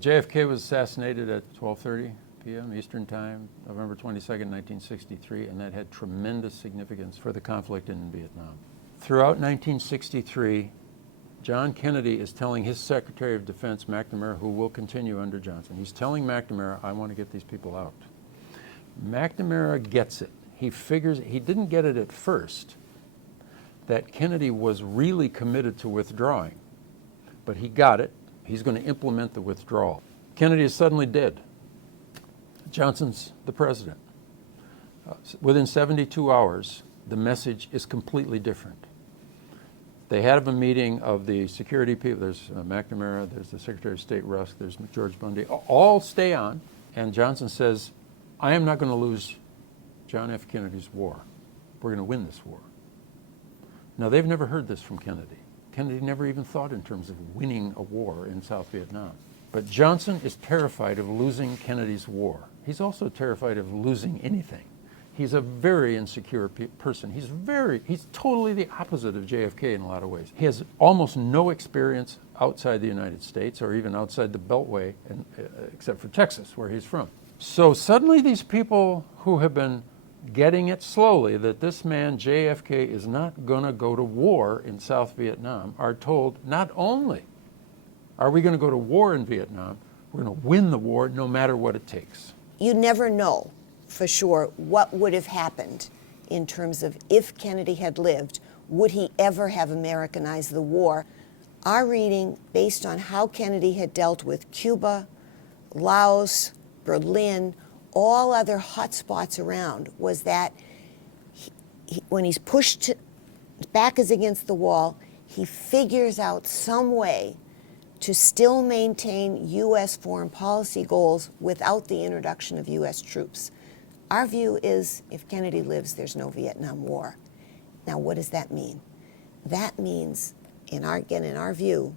JFK was assassinated at 12:30 p.m. Eastern Time, November 22nd, 1963, and that had tremendous significance for the conflict in Vietnam. Throughout 1963, John Kennedy is telling his Secretary of Defense, McNamara, who will continue under Johnson, he's telling McNamara, I want to get these people out. McNamara gets it. He figures, he didn't get it at first, that Kennedy was really committed to withdrawing, but he got it. He's going to implement the withdrawal. Kennedy is suddenly dead. Johnson's the president. Within 72 hours, the message is completely different. They have a meeting of the security people. There's McNamara, there's the Secretary of State Rusk, there's George Bundy. All stay on, and Johnson says, I am not going to lose John F. Kennedy's war. We're going to win this war. Now, they've never heard this from Kennedy. Kennedy never even thought in terms of winning a war in South Vietnam. But Johnson is terrified of losing Kennedy's war. He's also terrified of losing anything. He's a very insecure person. He's totally the opposite of JFK in a lot of ways. He has almost no experience outside the United States or even outside the Beltway, except for Texas, where he's from. So suddenly these people who have been getting it slowly that this man, JFK, is not going to go to war in South Vietnam, are told not only are we going to go to war in Vietnam, we're going to win the war no matter what it takes. You never know for sure what would have happened in terms of if Kennedy had lived, would he ever have Americanized the war? Our reading, based on how Kennedy had dealt with Cuba, Laos, Berlin, all other hot spots around, was that when he's pushed, back is against the wall, he figures out some way to still maintain U.S. foreign policy goals without the introduction of U.S. troops. Our view is if Kennedy lives, there's no Vietnam War. Now, what does that mean? That means, in our view,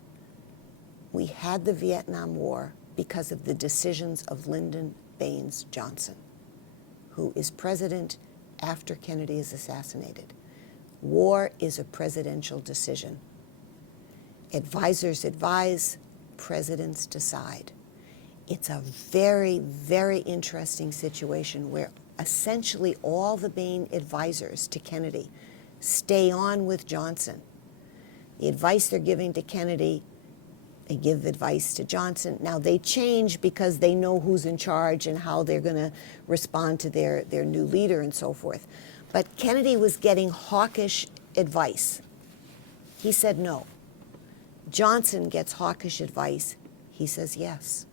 we had the Vietnam War because of the decisions of Lyndon Baines Johnson, who is president after Kennedy is assassinated. War is a presidential decision. Advisors advise, presidents decide. It's a very, very interesting situation where essentially all the main advisors to Kennedy stay on with Johnson. The advice they're giving to Kennedy, they give advice to Johnson. Now they change because they know who's in charge and how they're going to respond to their new leader and so forth. But Kennedy was getting hawkish advice. He said no. Johnson gets hawkish advice. He says yes.